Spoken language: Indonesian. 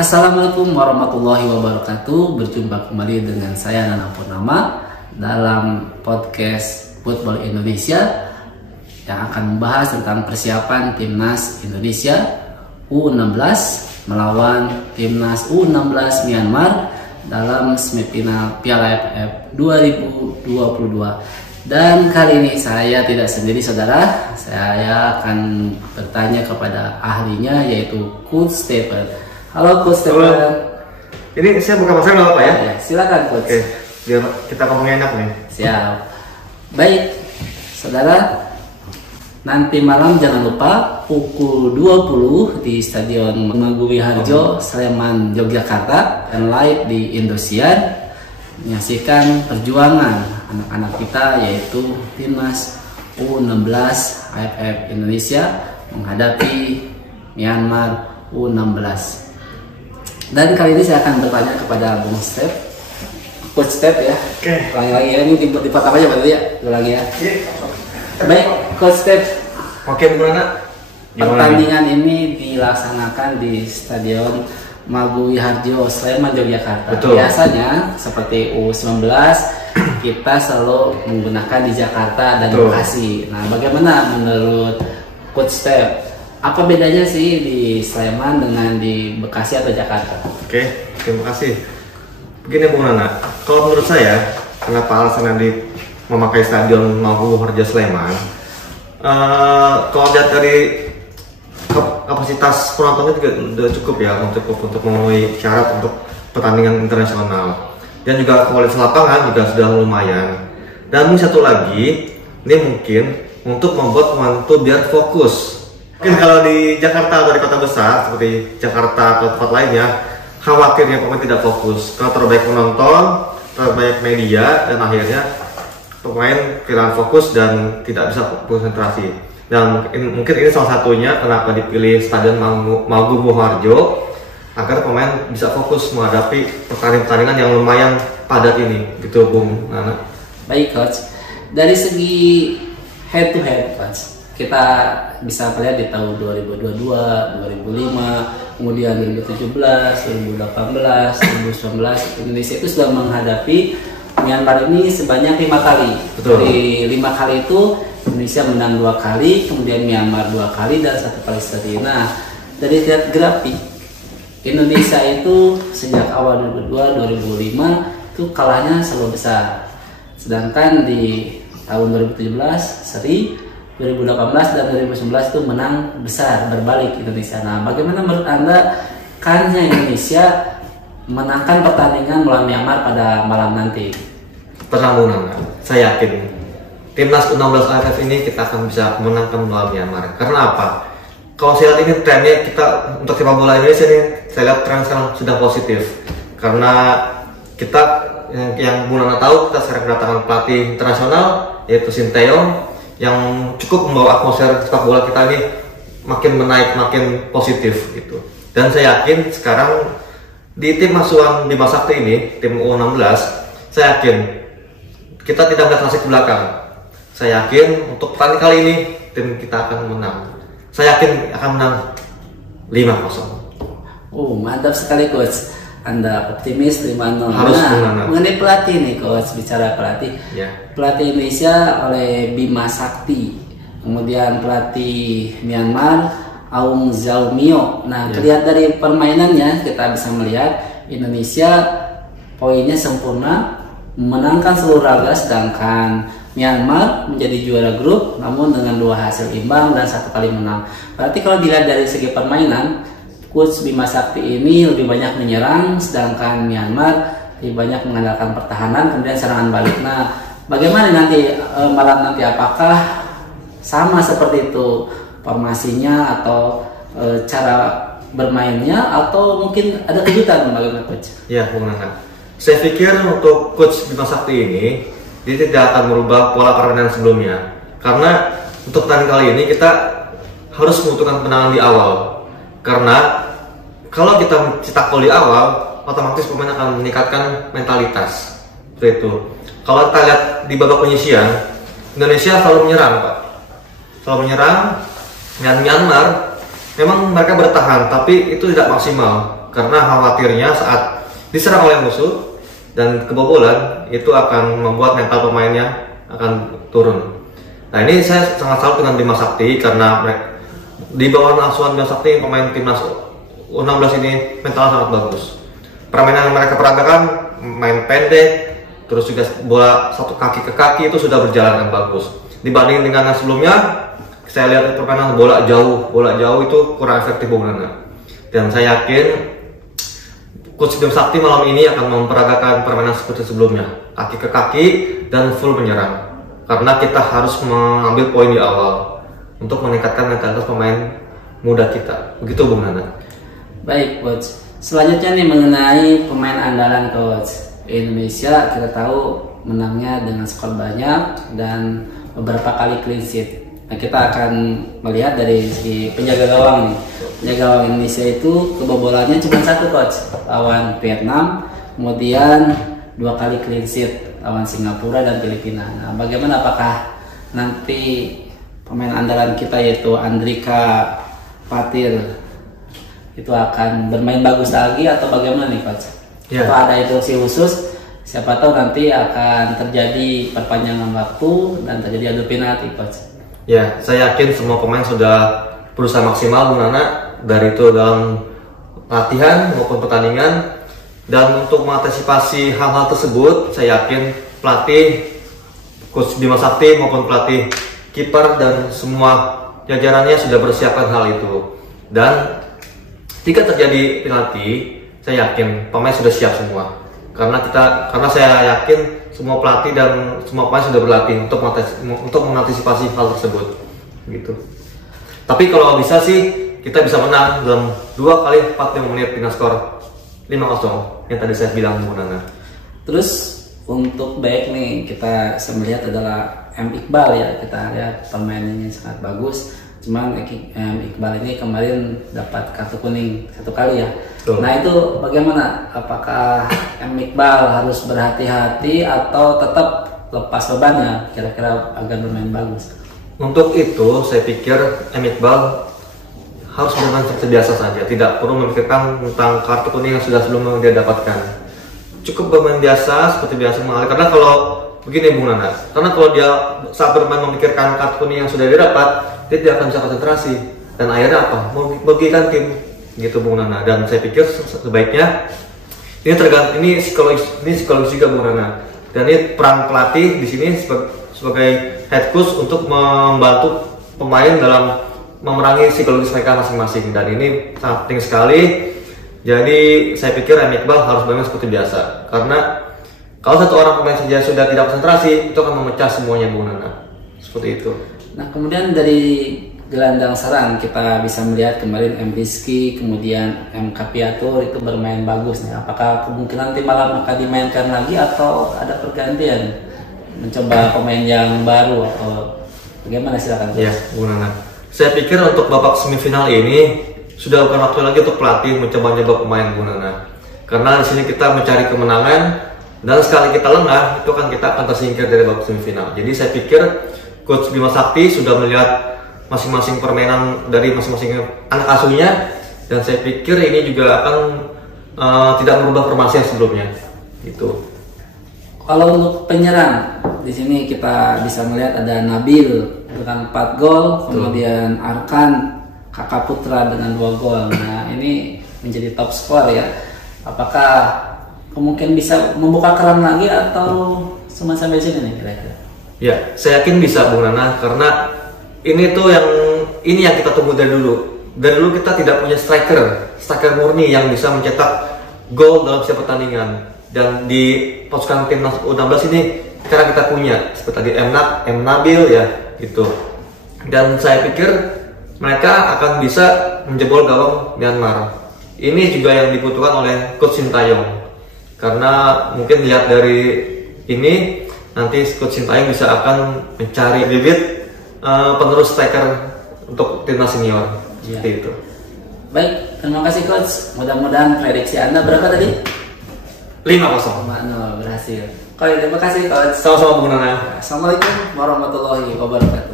Assalamualaikum warahmatullahi wabarakatuh. Berjumpa kembali dengan saya Nana Purnama dalam podcast Football Indonesia yang akan membahas tentang persiapan Timnas Indonesia U16 melawan Timnas U16 Myanmar dalam semifinal Piala AFF 2022. Dan kali ini saya tidak sendiri, saudara. Saya akan bertanya kepada ahlinya, yaitu Coach Stephen. Halo Coach Stephen. Ini saya buka masker nggak apa-apa ya? Ya, silakan Coach. Oke, biar kita ngomongnya enak nih. Siap. Baik, saudara. Nanti malam jangan lupa pukul 20 di Stadion Maguwi Harjo, Sleman, Yogyakarta, dan live di Indosiar menyaksikan perjuangan anak-anak kita, yaitu Timnas U16 AFF Indonesia menghadapi Myanmar U16. Dan kali ini saya akan bertanya kepada Bung Step, Coach Step ya. Oke. Lagi-lagi ya, ini di apa aja berarti ya, lagi ya. Baik, Coach Step. Oke, gimana? Pertandingan ini dilaksanakan di Stadion Maguwi Harjo, Sleman, Yogyakarta. Betul. Biasanya seperti U19 kita selalu menggunakan di Jakarta dan Betul. Bekasi. Nah, bagaimana menurut Coach Step? Apa bedanya sih di Sleman dengan di Bekasi atau Jakarta? Oke, terima kasih. Begini Bung Nana, kalau menurut saya, kenapa alasannya di memakai Stadion Maguwi Harjo Sleman? Kalau lihat dari kapasitas penontonnya juga sudah cukup ya, untuk memenuhi syarat untuk pertandingan internasional, dan juga kualitas lapangan juga sudah lumayan. Dan satu lagi, ini mungkin untuk membuat pemain itu biar fokus. Mungkin kalau di Jakarta atau di kota besar seperti Jakarta atau tempat lainnya, khawatirnya pemain tidak fokus. Kalau terlalu banyak penonton, terlalu banyak media, dan akhirnya pemain kehilangan fokus dan tidak bisa konsentrasi. Dan mungkin ini salah satunya kenapa dipilih Stadion Maguwi Harjo, agar pemain bisa fokus menghadapi pertandingan yang lumayan padat ini, gitu Bung Nana. Baik Coach, dari segi head to head Coach, kita bisa melihat di tahun 2022, 2005, kemudian 2017, 2018, 2019 Indonesia itu sudah menghadapi Myanmar ini sebanyak 5 kali. Betul. Dari 5 kali itu Indonesia menang 2 kali, kemudian Myanmar 2 kali, dan 1 kali seri. Nah, dari lihat grafik, Indonesia itu sejak awal 2002, 2005 itu kalahnya selalu besar. Sedangkan di tahun 2017 seri, 2018 dan 2019 itu menang besar, berbalik Indonesia. Nah, bagaimana menurut Anda kannya Indonesia menangkan pertandingan melawan Myanmar pada malam nanti? Tenang Bung Nana, saya yakin Timnas U16 AFF ini kita akan bisa menangkan melawan Myanmar. Karena apa? Kalau saya lihat ini trennya, kita untuk sepak bola Indonesia ini, saya lihat tren sekarang sudah positif. Karena kita yang Bung Nana tahu, kita sekarang kedatangan pelatih internasional yaitu Sinteyong, yang cukup membawa atmosfer sepak bola kita ini makin menaik, makin positif gitu. Dan saya yakin sekarang di tim asuhan Bima Sakti ini, tim U16, saya yakin kita tidak melihat nasib ke belakang. Saya yakin untuk pertandingan kali ini tim kita akan menang. Saya yakin akan menang 5-0. Oh, mantap sekali Coach. Anda optimis 5-0. Harus Nah, mengenai pelatih nih Coach, bicara pelatih. Ya. Pelatih Indonesia oleh Bima Sakti. Kemudian pelatih Myanmar Aung Zaumio. Nah, terlihat dari permainannya kita bisa melihat Indonesia poinnya sempurna, menangkan seluruh laga, sedangkan Myanmar menjadi juara grup namun dengan 2 hasil imbang dan 1 kali menang. Berarti kalau dilihat dari segi permainan, Coach Bima Sakti ini lebih banyak menyerang, sedangkan Myanmar lebih banyak mengandalkan pertahanan kemudian serangan balik. Nah, bagaimana nanti malam nanti, apakah sama seperti itu formasinya atau cara bermainnya, atau mungkin ada kejutan bagaimana Coach? Ya, Bung Nana. Saya pikir untuk Coach Bima Sakti ini, dia tidak akan merubah pola permainan sebelumnya. Karena untuk pertandingan kali ini kita harus membutuhkan kemenangan di awal. Karena kalau kita cetak gol di awal, otomatis pemain akan meningkatkan mentalitas. Seperti itu. Kalau kita lihat di babak penyisian, Indonesia selalu menyerang, Pak. Selalu menyerang, dan Myanmar memang mereka bertahan, tapi itu tidak maksimal karena khawatirnya saat diserang oleh musuh dan kebobolan itu akan membuat mental pemainnya akan turun. Nah ini saya sangat salut dengan Bima Sakti karena di bawah asuhan Bima Sakti pemain timnas U16 ini mentalnya sangat bagus. Permainan yang mereka peragakan, main pendek, terus juga bola satu kaki ke kaki itu sudah berjalan dengan bagus. Dibanding dengan yang sebelumnya, saya lihat permainan bola jauh itu kurang efektif Bung Nana. Dan saya yakin Coach Bima Sakti malam ini akan memperagakan permainan seperti sebelumnya, kaki ke kaki dan full menyerang. Karena kita harus mengambil poin di awal untuk meningkatkan mentalitas pemain muda kita. Begitu Bung Nana. Baik Coach. Selanjutnya nih mengenai pemain andalan Coach. Indonesia kita tahu menangnya dengan skor banyak dan beberapa kali clean sheet. Nah, kita akan melihat dari si penjaga gawang nih. Penjaga gawang Indonesia itu kebobolannya cuma satu Coach, lawan Vietnam, kemudian 2 kali clean sheet lawan Singapura dan Filipina. Nah, bagaimana, apakah nanti pemain andalan kita yaitu Andrika Patil itu akan bermain bagus lagi atau bagaimana nih Coach? Ya. Atau ada instruksi khusus? Siapa tahu nanti akan terjadi perpanjangan waktu dan terjadi adu penalti Coach. Ya, saya yakin semua pemain sudah berusaha maksimal Bung Nana, dari itu dalam latihan maupun pertandingan. Dan untuk mengantisipasi hal-hal tersebut, saya yakin pelatih Coach Bima Sakti maupun pelatih kiper dan semua jajarannya sudah bersiapkan hal itu. Dan jika terjadi penalti, saya yakin pemain sudah siap semua. Karena saya yakin semua pelatih dan semua pemain sudah berlatih untuk mengantisipasi hal tersebut. Gitu. Tapi kalau bisa sih kita bisa menang dalam 2 kali 45 menit dengan skor 5-0 yang tadi saya bilang Bung Nana. Terus untuk back nih kita bisa melihat adalah M. Iqbal ya, kita lihat permainannya sangat bagus. Cuman M. Iqbal ini kemarin dapat kartu kuning 1 kali ya. Betul. Nah itu bagaimana? Apakah M. Iqbal harus berhati-hati atau tetap lepas bebannya kira-kira agar bermain bagus? Untuk itu saya pikir M. Iqbal harus bermain seperti biasa saja, tidak perlu memikirkan tentang kartu kuning yang sudah sebelumnya dia dapatkan. Cukup bermain biasa seperti biasa mengalir. Karena kalau begini Bung Nana, karena kalau dia saat bermain memikirkan kartu kuning yang sudah dia dapat, dia tidak akan bisa konsentrasi dan akhirnya apa? Merugikan tim gitu Bung Nana. Dan saya pikir sebaiknya ini psikologis juga Bung Nana. Dan ini peran pelatih di sini sebagai head coach untuk membantu pemain dalam memerangi psikologis mereka masing-masing, dan ini sangat penting sekali. Jadi saya pikir M. Iqbal harus bermain seperti biasa, karena kalau satu orang pemain saja sudah tidak konsentrasi, itu akan memecah semuanya Bung Nana. Seperti itu. Nah kemudian dari gelandang serang kita bisa melihat kemarin M. Rizky, kemudian M. Capiatur itu bermain bagus nih. Apakah kemungkinan nanti malam akan dimainkan lagi atau ada pergantian, mencoba pemain yang baru atau bagaimana, silakan. Ya Bung Nana. Saya pikir untuk babak semifinal ini sudah bukan waktu lagi untuk pelatih mencoba-coba pemain Bung Nana. Karena di sini kita mencari kemenangan, dan sekali kita lengah itu kan kita akan tersingkir dari babak semifinal. Jadi saya pikir Coach Bima Sakti sudah melihat masing-masing permainan dari masing-masing anak asuhnya, dan saya pikir ini juga akan tidak merubah formasi yang sebelumnya. Gitu. Kalau untuk penyerang di sini kita bisa melihat ada Nabil dengan 4 gol, kemudian Arkan Kakak Putra dengan 2 gol. Nah ini menjadi top skor ya. Apakah kemungkinan bisa membuka keran lagi atau cuma sampai sini nih kira-kira? Ya, saya yakin bisa Bung Nana, karena ini yang kita tunggu dari dulu. Dari dulu kita tidak punya striker murni yang bisa mencetak gol dalam setiap pertandingan. Dan di pasukan timnas U16 ini sekarang kita punya seperti tadi M. Nabil ya gitu. Dan saya pikir mereka akan bisa menjebol gawang Myanmar. Ini juga yang dibutuhkan oleh Coach Sintayong. Karena mungkin lihat dari ini nanti Coach Sintayong bisa akan mencari bibit penerus striker untuk timnas senior. Seperti itu. Baik, terima kasih Coach. Mudah-mudahan prediksi Anda berapa tadi? 5-0. Berhasil. Terima kasih Coach. Sama-sama Bung Nana. Assalamualaikum warahmatullahi wabarakatuh.